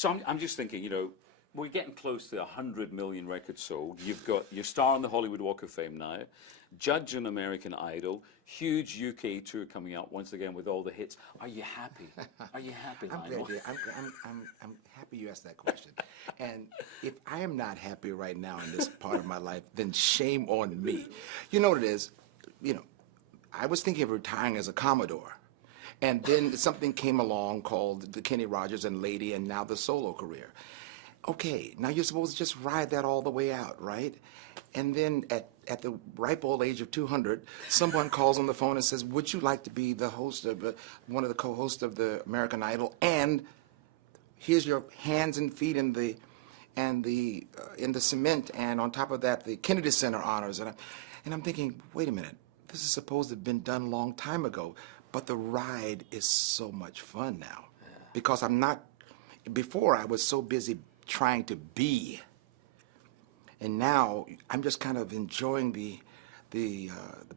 So I'm just thinking, you know, we're getting close to 100 million records sold. You've got your star on the Hollywood Walk of Fame now, judge on American Idol, huge UK tour coming out once again with all the hits. Are you happy? Are you happy, Lionel? I'm happy you asked that question. And if I am not happy right now in this part of my life, then shame on me. You know what it is? You know, I was thinking of retiring as a Commodore. And then something came along called the Kenny Rogers and Lady and now the solo career. Okay, now you're supposed to just ride that all the way out, right? And then at the ripe old age of 200, someone calls on the phone and says, would you like to be the host of, one of the co-hosts of the American Idol? And here's your hands and feet in the cement, and on top of that, the Kennedy Center honors. And I'm thinking, wait a minute, this is supposed to have been done a long time ago, but the ride is so much fun now. Because I'm not, before I was so busy trying to be, and now I'm just kind of enjoying the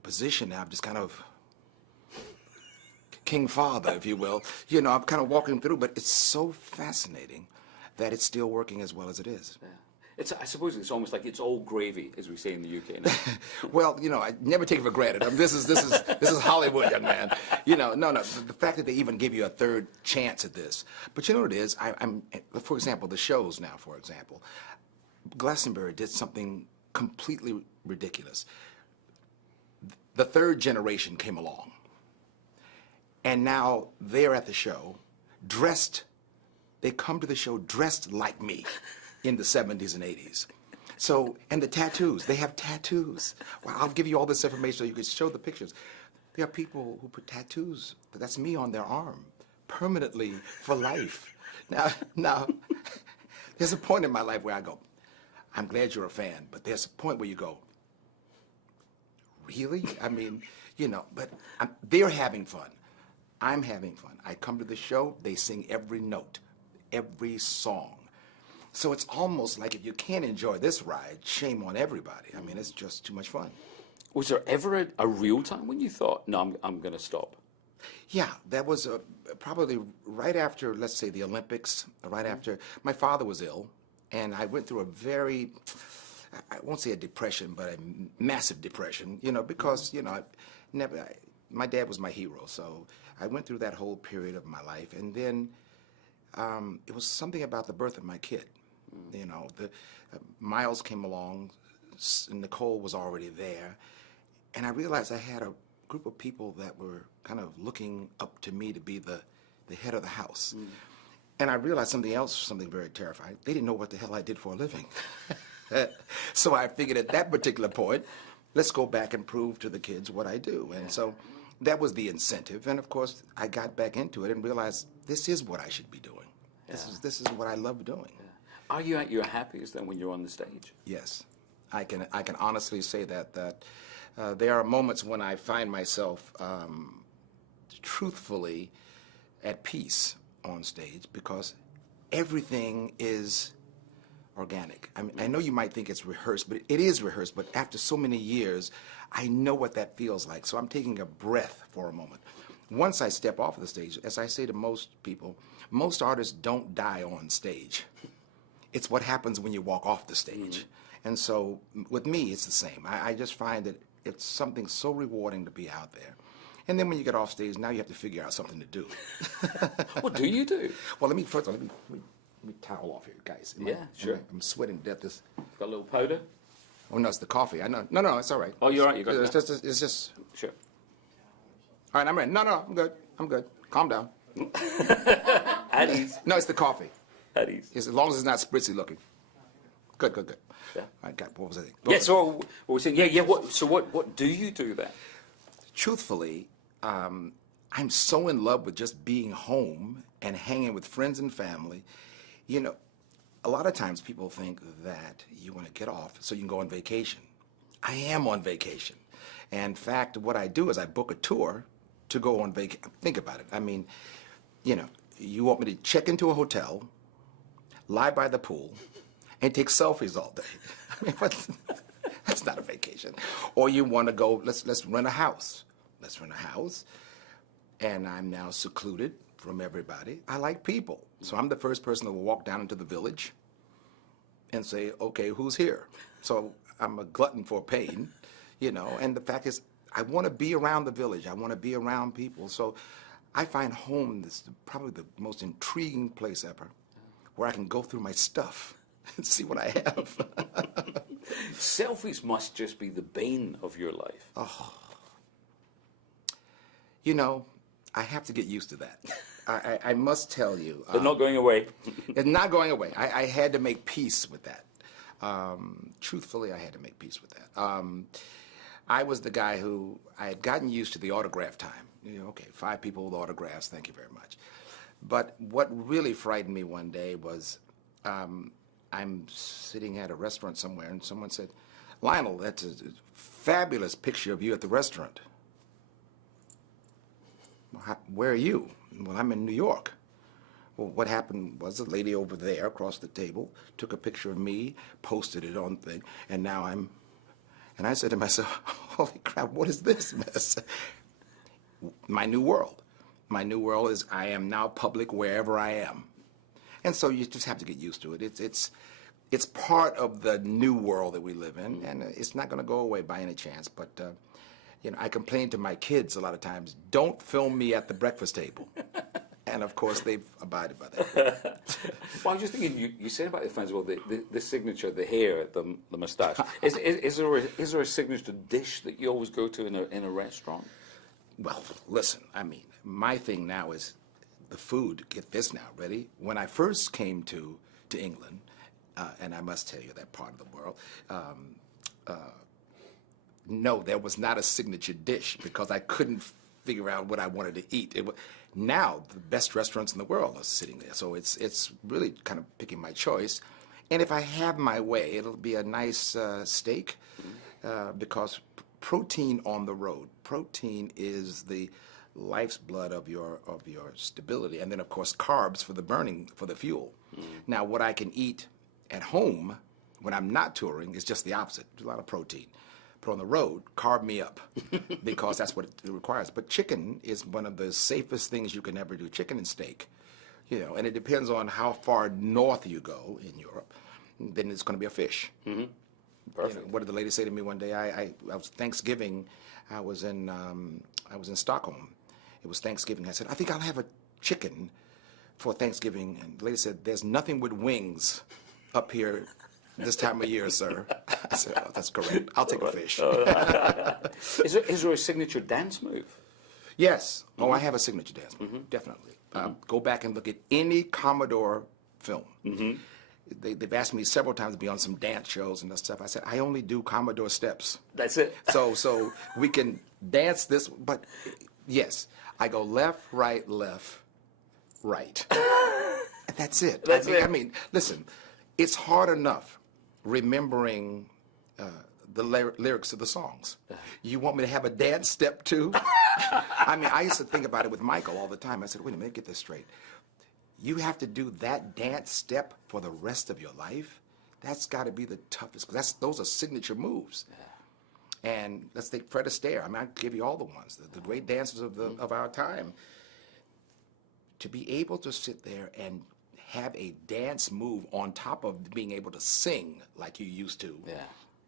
position now. I'm just kind of King Father, if you will. You know, I'm kind of walking through, but it's so fascinating that it's still working as well as it is. Yeah. I suppose it's almost like it's all gravy, as we say in the UK now. Well, you know, I never take it for granted. I mean, this is Hollywood, young man. You know, no, the fact that they even give you a third chance at this. But you know what it is? I'm, for example, the shows now, for example. Glastonbury did something completely ridiculous. The third generation came along. And now they're at the show, dressed, they come to the show dressed like me in the 70s and 80s. So, and the tattoos, they have tattoos. Well, I'll give you all this information so you can show the pictures. There are people who put tattoos, that's me on their arm, permanently for life. Now, there's a point in my life where I go, I'm glad you're a fan, but there's a point where you go, really? I mean, you know, but they're having fun. I'm having fun. I come to the show, they sing every note, every song. So it's almost like if you can't enjoy this ride, shame on everybody. I mean, it's just too much fun. Was there ever a real time when you thought, no, I'm going to stop? Yeah, that was probably right after, let's say, the Olympics, right after. My father was ill, and I went through a very, I won't say a depression, but a massive depression, you know, because, you know, my dad was my hero, so I went through that whole period of my life, and then it was something about the birth of my kid. You know, Miles came along, and Nicole was already there, and I realized I had a group of people that were kind of looking up to me to be the head of the house. And I realized something else, something very terrifying. They didn't know what the hell I did for a living. So I figured at that particular point, let's go back and prove to the kids what I do. And so that was the incentive. And of course, I got back into it and realized this is what I should be doing. This is what I love doing. Are you at your happiest then when you're on the stage? Yes, I can honestly say that there are moments when I find myself truthfully at peace on stage because everything is organic. I mean, I know you might think it's rehearsed, but it is rehearsed. But after so many years, I know what that feels like. So I'm taking a breath for a moment. Once I step off of the stage, as I say to most people, most artists don't die on stage. It's what happens when you walk off the stage. And so with me, it's the same. I just find that it's something so rewarding to be out there. And then when you get off stage, now you have to figure out something to do. What do you do? Well, let me towel off here, guys. Sure. I'm sweating to death. Got a little powder? Oh, no, it's the coffee. I know. No, it's all right. Oh, you're right. You got it. It's just. Sure. All right, I'm ready. No, I'm good. Calm down. At ease. No, it's the coffee. At ease. As long as it's not spritzy looking. Good. Yeah. All right, what was I saying? Yeah, so what we're saying, what do you do then? Truthfully, I'm so in love with just being home and hanging with friends and family. You know, a lot of times people think that you want to get off so you can go on vacation. I am on vacation. And in fact, what I do is I book a tour to go on vacation. Think about it. I mean, you know, you want me to check into a hotel, lie by the pool, and take selfies all day. I mean, that's not a vacation. Or you want to go, let's rent a house. Let's rent a house. And I'm now secluded from everybody. I like people. So I'm the first person that will walk down into the village and say, okay, who's here? So I'm a glutton for pain, you know, and the fact is, I want to be around the village. I want to be around people. So I find home is probably the most intriguing place ever, where I can go through my stuff and see what I have. Selfies must just be the bane of your life. Oh. You know, I have to get used to that. I must tell you. They're not going away. It's not going away. I had to make peace with that. Truthfully, I had to make peace with that. I was the guy who, I had gotten used to the autograph time. You know, okay, 5 people with autographs, thank you very much. But what really frightened me one day was I'm sitting at a restaurant somewhere and someone said, Lionel, that's a fabulous picture of you at the restaurant. Well, where are you? Well, I'm in New York. Well, what happened was a lady over there across the table took a picture of me, posted it on thing, and now I'm, and I said to myself, holy crap, what is this mess? My new world. My new world is I am now public wherever I am. And so you just have to get used to it. It's part of the new world that we live in, and it's not going to go away by any chance. But you know, I complain to my kids a lot of times, don't film me at the breakfast table. And of course, they've abided by that. Well, I was just thinking, you said about the fans, well, the signature, the hair, the moustache. Is there a signature dish that you always go to in a restaurant? Well, listen, I mean, my thing now is the food. Get this now, ready? When I first came to England, and I must tell you that part of the world, no, there was not a signature dish because I couldn't figure out what I wanted to eat. Now, the best restaurants in the world are sitting there, so it's really kind of picking my choice. And if I have my way, it'll be a nice steak because protein on the road. Protein is the life's blood of your stability, and then of course carbs for the burning, for the fuel. Now, what I can eat at home when I'm not touring is just the opposite. There's a lot of protein. But on the road, carb me up because that's what it requires. But chicken is one of the safest things you can ever do. Chicken and steak, you know, and it depends on how far north you go in Europe. Then it's going to be a fish. Mm-hmm. Perfect. You know, what did the lady say to me one day? I was Thanksgiving. I was in Stockholm. It was Thanksgiving. I said, I think I'll have a chicken for Thanksgiving. And the lady said, there's nothing with wings up here this time of year, sir. I said, oh, that's correct. I'll take a fish. Is there a signature dance move? Yes. Oh, I have a signature dance move, definitely. Go back and look at any Commodore film. They've asked me several times to be on some dance shows and that stuff. I said, I only do Commodore steps. That's it. So we can dance this, but yes, I go left, right, right. That's it. I mean, listen, it's hard enough remembering the lyrics of the songs. You want me to have a dance step too? I mean, I used to think about it with Michael all the time. I said, wait a minute, get this straight. You have to do that dance step for the rest of your life? That's got to be the toughest, because those are signature moves. Yeah. And let's take Fred Astaire. I mean, I'll give you all the ones, the great dancers of our time. To be able to sit there and have a dance move on top of being able to sing like you used to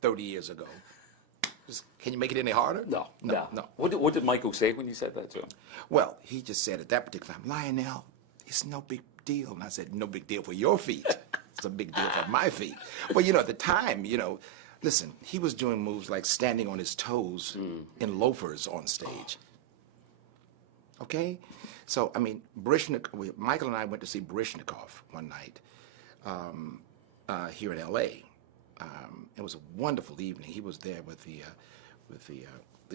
30 years ago. Can you make it any harder? No. No. What did Michael say when you said that to him? Well, he just said at that particular time, Lionel, it's no big deal. And I said, no big deal for your feet. It's a big deal for my feet. Well, you know, at the time, you know, listen, he was doing moves like standing on his toes in loafers on stage. Okay? So, I mean, Michael and I went to see Baryshnikov one night here in L.A. It was a wonderful evening. He was there with the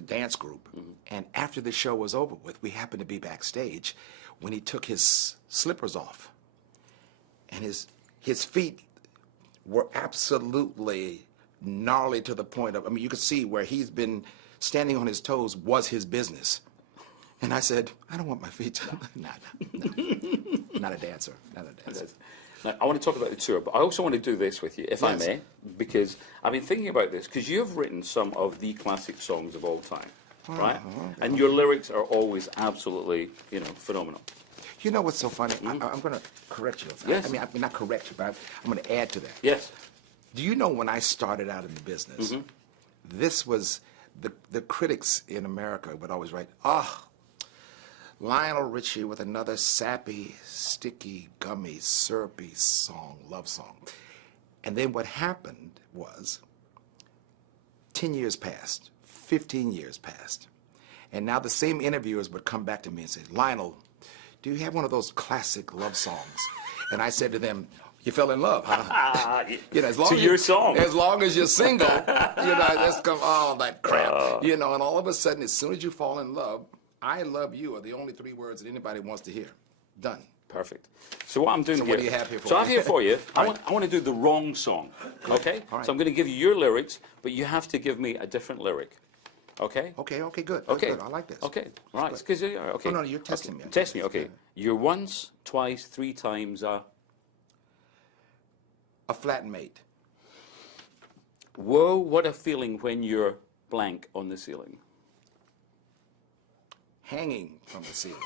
dance group. And after the show was over with, we happened to be backstage when he took his slippers off. And his feet were absolutely gnarly to the point of, I mean, you could see where he's been standing on his toes was his business. And I said, I don't want my feet to, not a dancer, not a dancer. Now, I want to talk about the tour, but I also want to do this with you, if I may, because I've been thinking about this, because you've written some of the classic songs of all time, right? And your lyrics are always absolutely, you know, phenomenal. You know what's so funny? I'm going to correct you. Yes. I mean, not correct you, but I'm going to add to that. Yes. Do you know when I started out in the business, this was the critics in America would always write, Lionel Richie with another sappy, sticky, gummy, syrupy song, love song. And then what happened was 10 years passed, 15 years passed. And now the same interviewers would come back to me and say, Lionel, do you have one of those classic love songs? And I said to them, you fell in love, huh? You know, as long to as your song. As long as you're single, you know, just come all that crap. You know, and all of a sudden, as soon as you fall in love, I love you are the only 3 words that anybody wants to hear. Done. Perfect. So what I'm doing So here... what do you have here for So I me? have here for you, I want to do the wrong song, okay? All right. So I'm going to give you your lyrics, but you have to give me a different lyric, okay? Okay, good. Okay. Good. I like this. Okay, right. Because okay. No, you're testing me. Testing me, okay. You're once, twice, 3 times A flatmate. Whoa, what a feeling when you're blank on the ceiling. Hanging from the ceiling.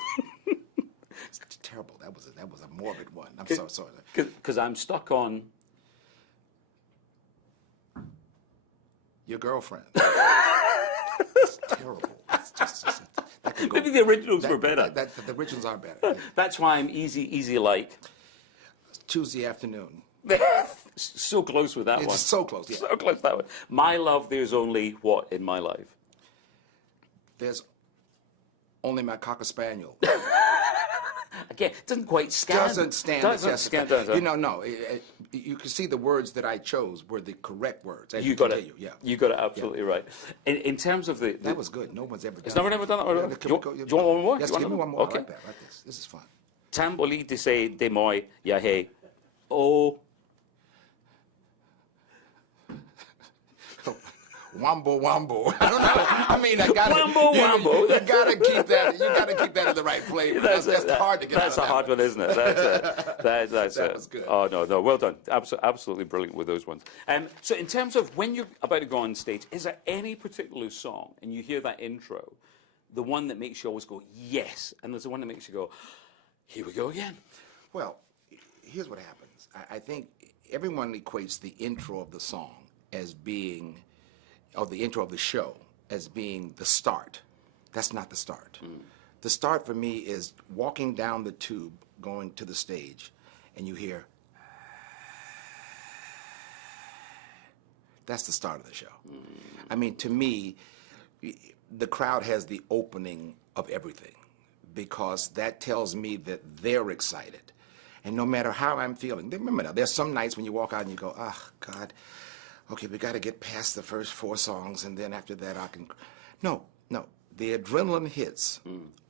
It's terrible. That was a morbid one. I'm so sorry. Because I'm stuck on... Your girlfriend. It's terrible. It's just that could go, Maybe the originals were better. The originals are better. That's why I'm easy like. Tuesday afternoon. So close with that one. It's so close. Yeah. So close that one. My love, there's only what in my life? There's only my Cocker Spaniel. Again, it doesn't quite stand. Doesn't stand. Doesn't stand. You know, no. You can see the words that I chose were the correct words. You got it. Yeah. You got it absolutely right. In terms of the that was good. No one's ever done. Has no one ever done that? Yeah, Do you want one more? Yes, You want give me another? one more. Okay. I like that. I like this. This is fun. Tamboli de say de moi ya hey. Oh. Wombo wombo. I don't know. I mean, I got Wombo wombo. You gotta keep that. You gotta keep that in the right flavor. That's hard to get. That's out a hard one, isn't it? That's it. That's That it. was good. Oh no, well done. Absolutely brilliant with those ones. So in terms of when you're about to go on stage, is there any particular song, and you hear that intro, the one that makes you always go yes, and there's the one that makes you go, here we go again. Well, here's what happens. I think everyone equates the intro of the song as being, or the intro of the show as being the start. That's not the start. The start for me is walking down the tube, going to the stage, and you hear, that's the start of the show. I mean, to me, the crowd has the opening of everything, because that tells me that they're excited. And no matter how I'm feeling, remember now, there's some nights when you walk out and you go, oh, God, okay, we got to get past the first 4 songs, and then after that I can... No. The adrenaline hits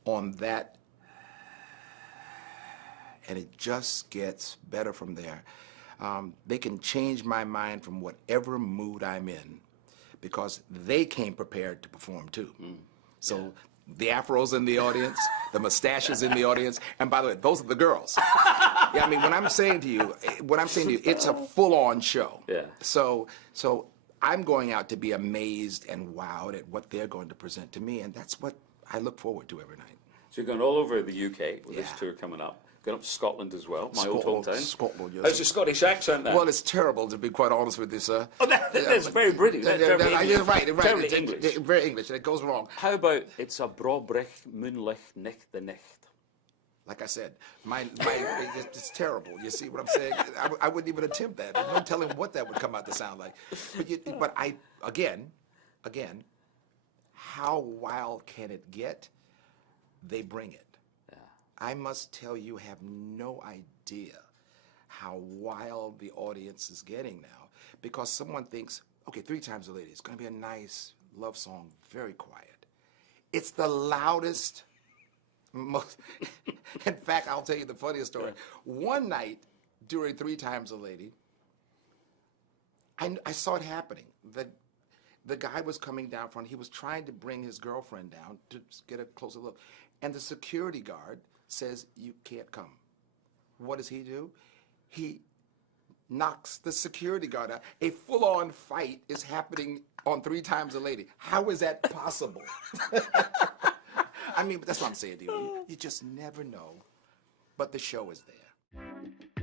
on that, and it just gets better from there. They can change my mind from whatever mood I'm in, because they came prepared to perform too. So the afros in the audience, the mustaches in the audience, and by the way, those are the girls. Yeah, I mean, when I'm saying to you, it's a full-on show. Yeah. So I'm going out to be amazed and wowed at what they're going to present to me, and that's what I look forward to every night. So you're going all over the UK with this Yeah. tour coming up. Going up to Scotland as well, my old hometown. Scotland, yes. How's your Scottish accent there? Well, it's terrible, to be quite honest with you, sir. Oh, that's very British. That's terribly English. You're right. Terribly It's English. very English, and it goes wrong. How about it's a Brobrich Moonlicht nicht the Nicht? Like I said, it's terrible. You see what I'm saying? I wouldn't even attempt that. There's no telling what that would come out to sound like. But again, how wild can it get? They bring it. Yeah. I must tell you, have no idea how wild the audience is getting now, because someone thinks, okay, 3 Times a Lady, it's going to be a nice love song, very quiet. It's the loudest. In fact, I'll tell you the funniest story. One night during 3 Times a Lady, I saw it happening. The guy was coming down front. He was trying to bring his girlfriend down to get a closer look. And the security guard says, you can't come. What does he do? He knocks the security guard out. A full-on fight is happening on 3 Times a Lady. How is that possible? I mean, that's what I'm saying to you. You just never know but the show is there.